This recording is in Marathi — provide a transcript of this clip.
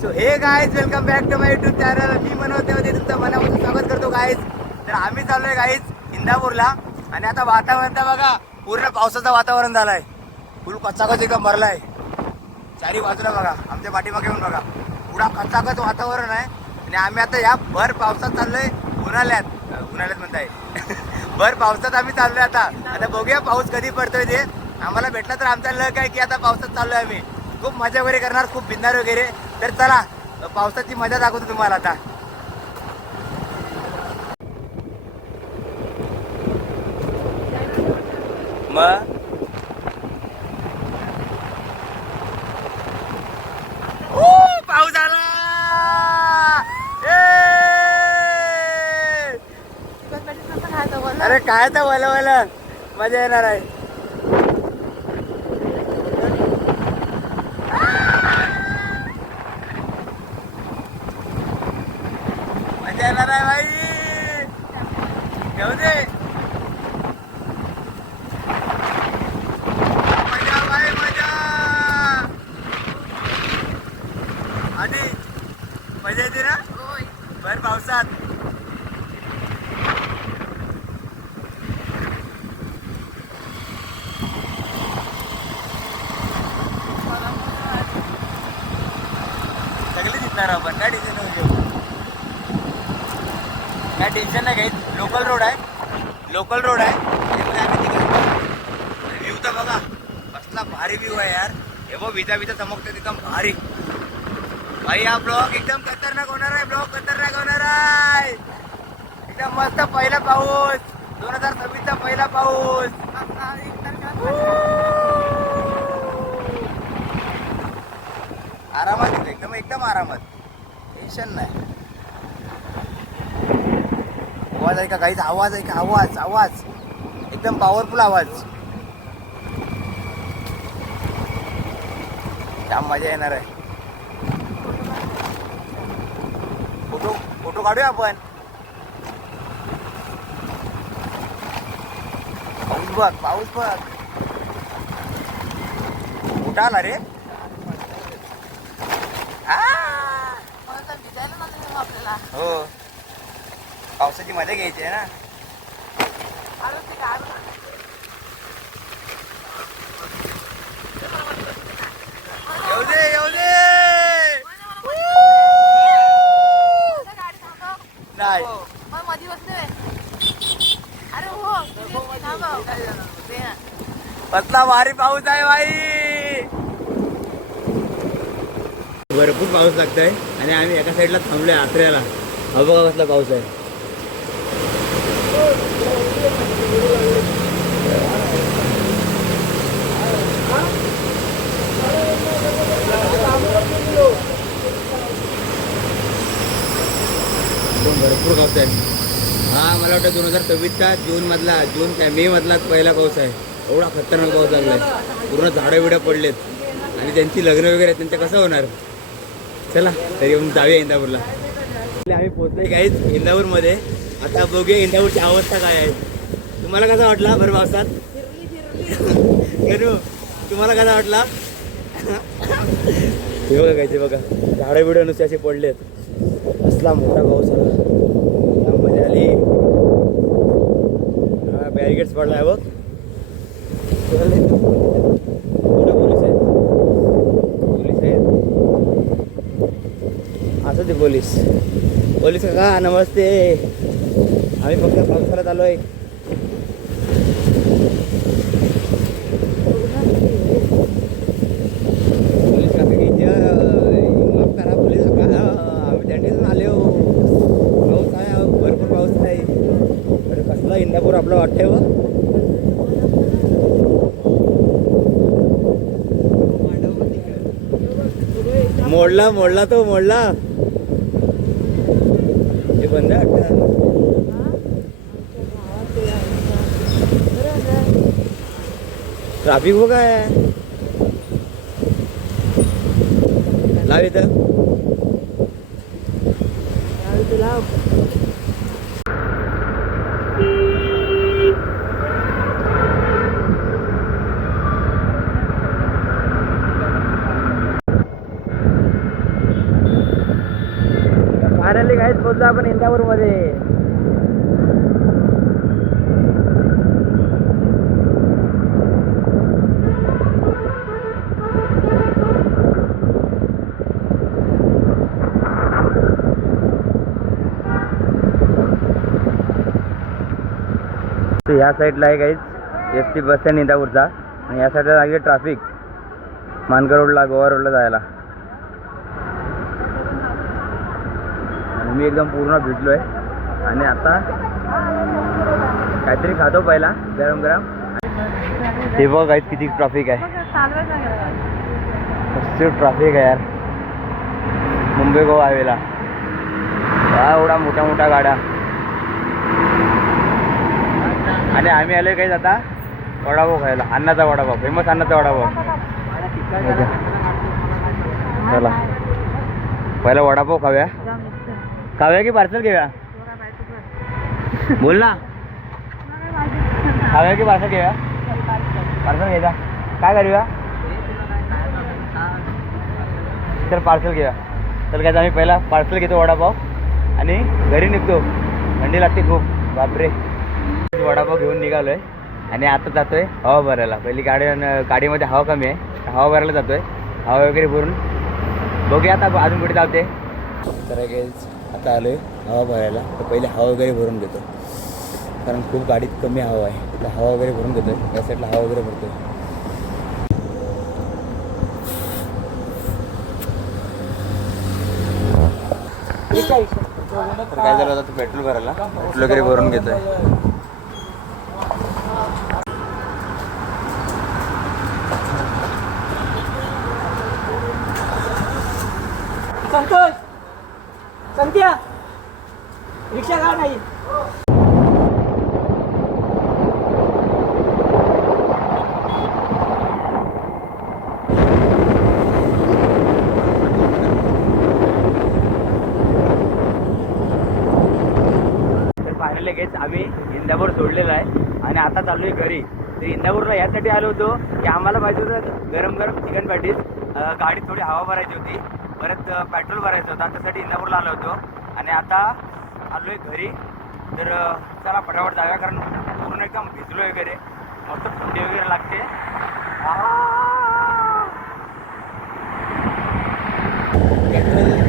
So hey guys welcome back to my YouTube channel. मी मनोज होते तुमचं मनापासून स्वागत करतो गाईज. तर आम्ही चाललोय गाईज इंदापूरला आणि आता वातावरण तर बघा पूर्ण पावसाचं वातावरण झालंय. फुल कच्चाकच एकदम भरलाय चारी बाजूला बघा. आमच्या पाठीमागे येऊन बघा पुरा कच्चाकच वातावरण आहे आणि आम्ही आता या भर पावसात चाललोय. उन्हाळ्यात म्हणताय भर पावसात आम्ही चाललोय. आता बघूया पाऊस कधी पडतोय ते. आम्हाला भेटला तर आमचा लक आहे की आता पावसात चाललोय आम्ही. खूप मजा वगैरे करणार, खूप भिंणार वगैरे. तर चला पावसाची मजा दाखवतो तुम्हाला आता. मग पाऊस आला. अरे काय तर वल मजा येणार आहे. मजा येणार आहे भाई. घेऊ दे मजा भाई मजा. आधी मजा येते ना भर पावसात. सगळे दिसणार आपण. काय टेन्शन नाही, काय टेन्शन नाही घ्यायचं. लोकल रोड आहे त्यामुळे आम्ही तिकडे. व्ह्यू तर बघा कसला भारी व्ह्यू आहे यार. हे बघ विजा चमकतात एकदम भारी. भाई हा ब्लॉग एकदम खतरनाक होणार आहे. एकदम मस्त. पहिला पाऊस 2026चा पहिला पाऊस. आरामात येतो एकदम आरामात. टेन्शन नाही. आवाज आहे का काहीच? आवाज आहे का? आवाज एकदम पॉवरफुल आवाज. क्या मजा येणार आहे. फोटो काढूया आपण. पाऊस बघ कुठं आला रे. हो पावसाची मजा घ्यायची आहे ना. येऊ दे नाही. कसला भारी पाऊस आहे भाई. भरपूर पाऊस लागतोय आणि आम्ही एका साईडला थांबलोय आत्र्याला. हा बघा कसला पाऊस आहे. भरपूर पाऊस आहे. हा मला वाटतं 2026चा मे मधला पहिला पाऊस आहे. एवढा खतरनाक पाऊस लागलाय. पूर्ण झाडं बिडं पडलेत आणि त्यांची लग्न वगैरे आहेत. त्यांचं कसं होणार. चला तरी येऊन जाऊया इंदापूरला. आम्ही पोहोचलोय काहीच इंदापूरमध्ये. आता बघूया इंदापूरची अवस्था काय आहे. तुम्हाला कसा वाटला भर पावसात? तुम्हाला कसा वाटला? हे बघा कायचे बघा झाडं बिडं नुसते असे पडलेत. असला मोठा पाऊस आला. मजा आली. हा बॅरिकेड्स पडलाय बघ. पोलीस आहेत असं ते पोलीस काका नमस्ते. आम्ही फक्त पावसाळ्यात आलोय. पोलीस काका माफ करा पोलीस काका. आम्ही त्यांनीच आलो. पाऊस आहे भरपूर पाऊस नाही. अरे कसला इंदापूर आपलं वाटतंय व. मोडला तो हे बंद आहे. ट्रॅफिक बघ काय लाव इथं. फायनली गाईज पोहोचलो आपण इंदापूर मध्ये. या साईडला आहे guys S T bus stand इंदापूरचा आणि या साईडला लागले ट्रॅफिक मानकर रोडला गोवा रोडला जायला. मी एकदम पूर्ण भिजलो आहे आणि आता काहीतरी खातो पहिला गरम गरम. हे बघ गाईज किती ट्रॅफिक आहे. ट्रॅफिक आहे यार मुंबई गोवा हायवेला. एवढा मोठ्या मोठ्या गाड्या आणि आम्ही आलोय काही आता वडापाव खायला. अन्नाचा वडापाव फेमस अन्नाचा वडापाव. चला पहिला वडापाव खाऊया. खाऊया की पार्सल घेऊया. बोल ना. खाऊया की पार्सल घेऊया. पार्सल घ्यायचा काय करूया. तर पार्सल घेऊया. तर काय आम्ही पहिला पार्सल घेतो वडापाव आणि घरी निघतो. थंडी लागते खूप बापरे. वडापाव घेऊन निघालोय आणि आता जातोय हवा भरायला. पहिली गाडीमध्ये हवा कमी आहे हवा भरायला जातोय. हवा वगैरे भरून बघूया आता अजून कुठे जाते. तर आता आलोय हवा भरायला. तर पहिले हवा वगैरे भरून घेतो कारण खूप गाडीत कमी हवा आहे. तर हवा वगैरे भरून घेतोय. या साईडला हवा वगैरे भरतोय. तर काय झालं आता पेट्रोल भरायला पेट्रोल वगैरे भरून घेतोय. संतोष संत्या रिक्षा का नाही. तर फायनली गेच आम्ही इंदापूर सोडलेलं आहे आणि आता चाललो आहे घरी. तर इंदापूरला यासाठी आलो होतो की आम्हाला पाहिजे होतं गरम गरम चिकन पॅटीस. गाडीत थोडी हवा भरायची होती परत पेट्रोल भरायचं होतं त्यासाठी इंदापूरला आलो होतो आणि आता आलो आहे घरी. तर चला फटाफट जाऊया कारण पूर्ण एकदम भिजलो वगैरे मस्त थंडी वगैरे लागते. पेट्रोल